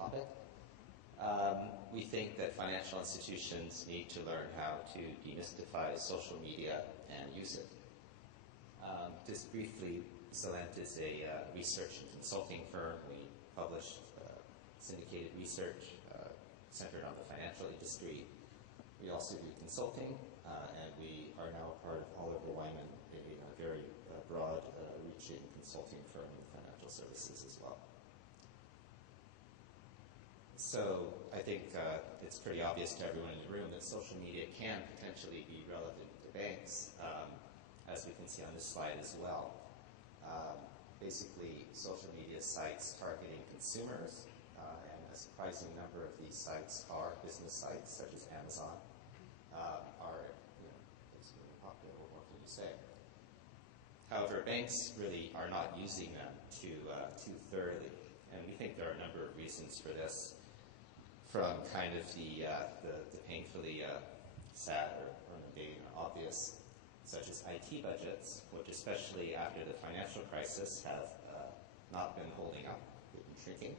topic. We think that financial institutions need to learn how to demystify social media and use it. Just briefly, Celent is a research and consulting firm. We publish syndicated research centered on the financial industry. We also do consulting, and we are now part of Oliver Wyman, a very broad-reaching consulting firm in financial services as well. So I think it's pretty obvious to everyone in the room that social media can potentially be relevant to banks, as we can see on this slide as well. Basically, social media sites targeting consumers, and a surprising number of these sites are business sites, such as Amazon, are extremely popular. What can you say? However, banks really are not using them too thoroughly, and we think there are a number of reasons for this. From kind of the painfully sad or maybe obvious, such as IT budgets, which especially after the financial crisis have not been holding up, they've been shrinking,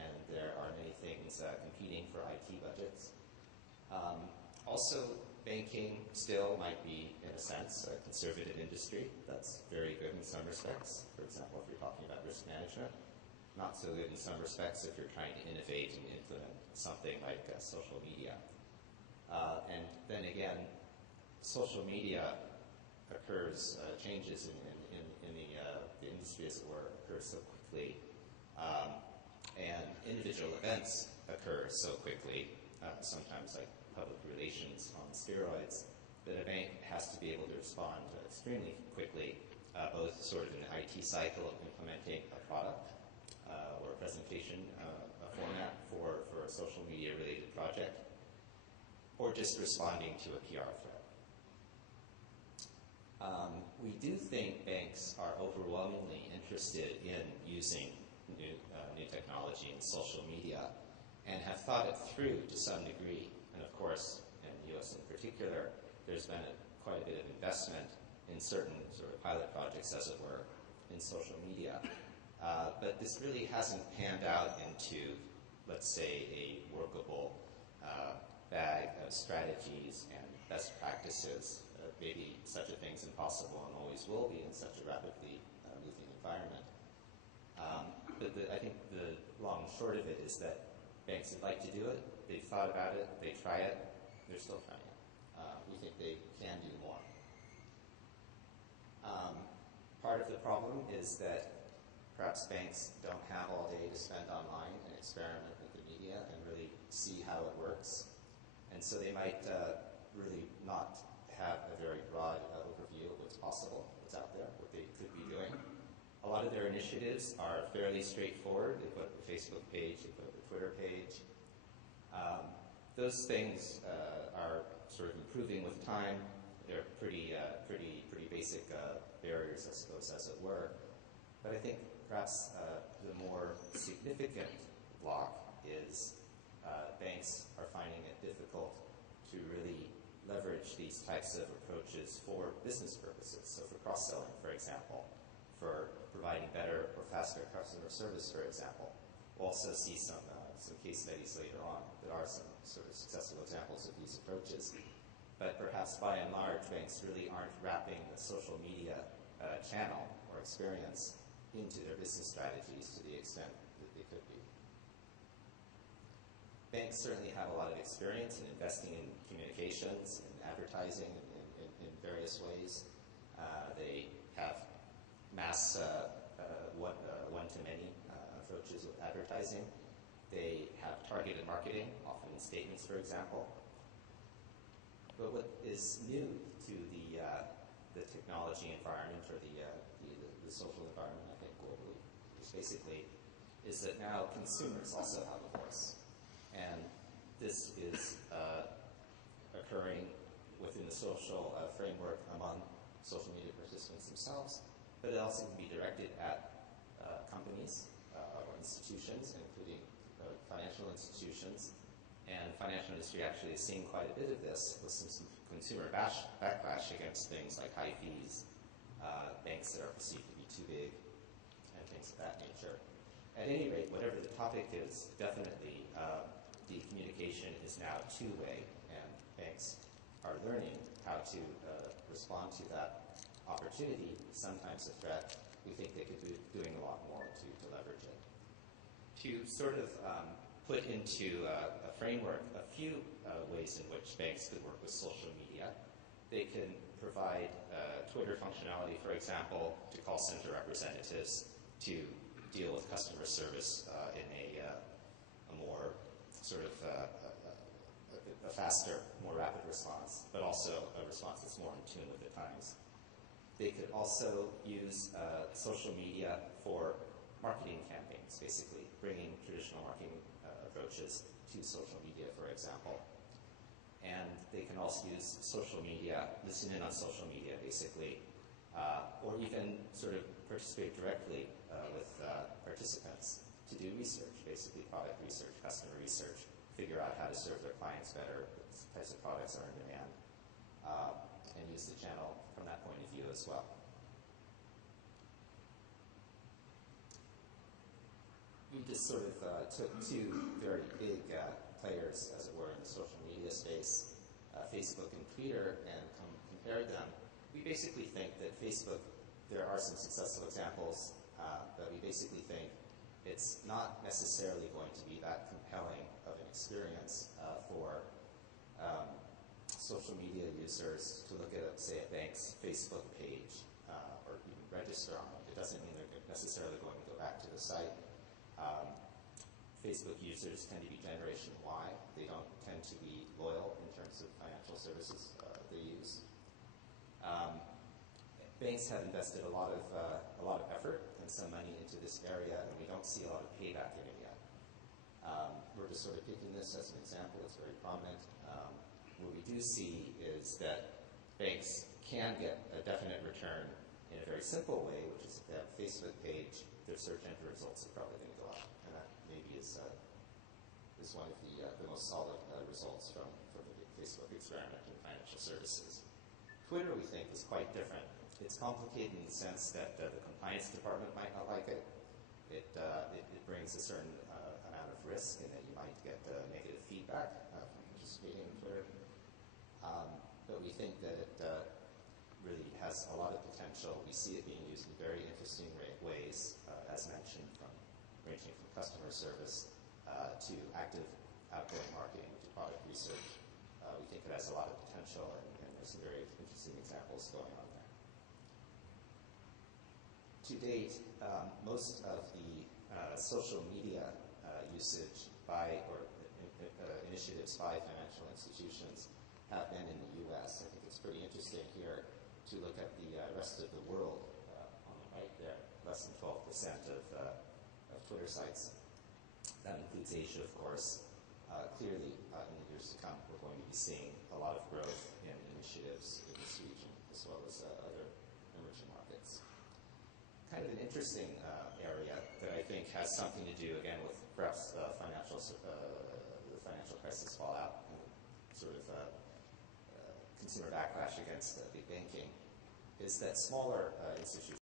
and there are many things competing for IT budgets. Also, banking still might be, in a sense, a conservative industry. That's very good in some respects. For example, if you're talking about risk management. Not so good in some respects if you're trying to innovate and implement something like social media. And then again, social media occurs, changes in the industry, as it were, occurs so quickly, and individual events occur so quickly, sometimes like public relations on steroids, that a bank has to be able to respond extremely quickly, both sort of in the IT cycle of implementing a product, or a presentation format for a social media related project, or just responding to a PR threat. We do think banks are overwhelmingly interested in using new technology and social media, and have thought it through to some degree. And of course, in the U.S. in particular, there's been quite a bit of investment in certain sort of pilot projects, as it were, in social media. But this really hasn't panned out into, let's say, a workable bag of strategies and best practices. Maybe such a thing's impossible and always will be in such a rapidly moving environment. But I think the long and short of it is that banks would like to do it. They've thought about it. They try it. They're still trying it. We think they can do more. Part of the problem is that perhaps banks don't have all day to spend online and experiment with the media and really see how it works. And so they might really not have a very broad overview of what's possible, what's out there, what they could be doing. A lot of their initiatives are fairly straightforward. They put up a Facebook page, they put up a Twitter page. Those things are sort of improving with time. They're pretty basic barriers, I suppose, as it were. But I think perhaps the more significant block is banks are finding it difficult to really leverage these types of approaches for business purposes. So for cross-selling, for example, for providing better or faster customer service, for example. We'll also see some case studies later on that are some sort of successful examples of these approaches. But perhaps by and large, banks really aren't wrapping the social media channel or experience into their business strategies to the extent that they could be. Banks certainly have a lot of experience in investing in communications and advertising in various ways. They have mass one-to-many approaches with advertising. They have targeted marketing, often in statements, for example. But what is new to the technology environment or the social environment, I think, globally, is that now consumers also have a voice. And this is occurring within the social framework among social media participants themselves, but it also can be directed at companies or institutions, including financial institutions. And the financial industry actually is seeing quite a bit of this with some consumer backlash against things like high fees, banks that are perceived to be too big, and things of that nature. At any rate, whatever the topic is, definitely the communication is now two-way, and banks are learning how to respond to that opportunity, sometimes a threat. We think they could be doing a lot more to leverage it. To sort of put into a framework a few ways in which banks could work with social media. They can provide Twitter functionality, for example, to call center representatives to deal with customer service in a more sort of a faster, more rapid response, but also a response that's more in tune with the times. They could also use social media for marketing campaigns, basically, bringing traditional marketing approaches to social media, for example. And they can also use social media, listen in on social media, basically, or even sort of participate directly with participants to do research, basically product research, customer research, figure out how to serve their clients better, what types of products are in demand, and use the channel from that point of view as well. We just sort of took two very big players, as it were, in the social media space, Facebook and Twitter, and compared them. We basically think that Facebook, there are some successful examples, but we basically think it's not necessarily going to be that compelling of an experience for social media users to look at, say, a bank's Facebook page or even register on it. It doesn't mean they're necessarily going to go back to the site. Facebook users tend to be Generation Y. They don't tend to be loyal in terms of financial services they use. Banks have invested a lot of effort and some money into this area, and we don't see a lot of payback in it yet. We're just sort of picking this as an example. It's very prominent. What we do see is that banks can get a definite return in a very simple way, which is if they have a Facebook page, their search engine results are probably going to go up. And that maybe is one of the most solid results from the Facebook experiment in financial services. Twitter, we think, is quite different. It's complicated in the sense that the compliance department might not like it. It brings a certain amount of risk in that you might get negative feedback from participating in Twitter. But we think that it really has a lot of potential. We see it being used in very interesting ways, as mentioned, ranging from customer service to active outgoing marketing to product research. We think it has a lot of potential, and there's some very interesting examples going on there. To date, most of the social media usage by or initiatives by financial institutions have been in the U.S. I think it's pretty interesting here to look at the rest of the world on the right there. Less than 12% of Twitter sites. That includes Asia, of course. Clearly, in the years to come, we're going to be seeing a lot of growth in initiatives in this region, as well as other emerging markets. Kind of an interesting area that I think has something to do, again, with perhaps the financial crisis fallout and sort of consumer backlash against big banking, is that smaller institutions